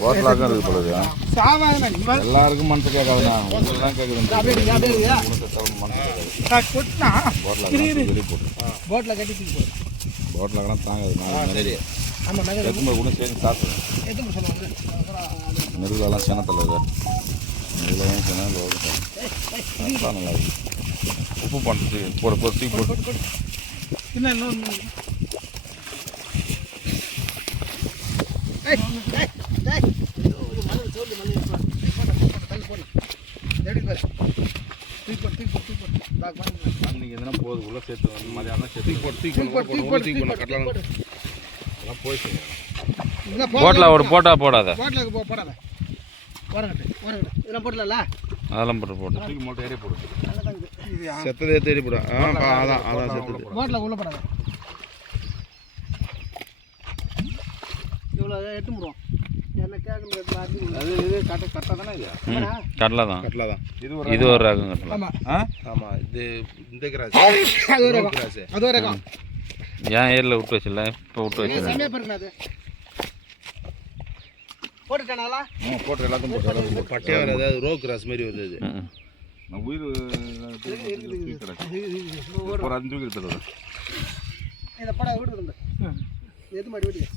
ஹோட்டலாக இருக்குது பொழுது எல்லாருக்கும் மனசு கேட்காதுண்ணா உங்களெல்லாம் கேட்குது போட்டில் தாங்காது எதுவுமே கூட சேர்ந்து சாப்பிடுவேன் நெல்லெல்லாம் சினத்தில் இது நெல்லாம் சின்ன நல்லா இருக்கு உப்பு பண்ணிட்டு போட தூக்கி போட்டு எதுனா போகுது உள்ள சேர்த்து மதியானம் சேர்த்து போயிட்டு போட்டல ஒரு போட்டா போடாத அதெல்லாம் போட்டு தூக்கி மூட்டை ஏறி போடு செத்ததே தேடி போடும் அதான் செத்தது உள்ள போடாத இவ்வளோ எட்டு முடுவோம் கடலை தான் இது ஒரு ரகம் கட்டலாம் ஆமாம் இது இந்த கிராஸ் அது ஒரு ரகம் ஏன் ஏரியில் விட்டு வச்சிடல இப்போ விட்டு வச்சிடல போட்டுட்டானாலா போட்டு எல்லாத்தையும் போட்டு பட்டையாக வர ஏதாவது ரோ கிராஸ் மாதிரி வருது உயிர் ஒரு 5 இதை படம் விடுறது எது மாதிரி விடுங்க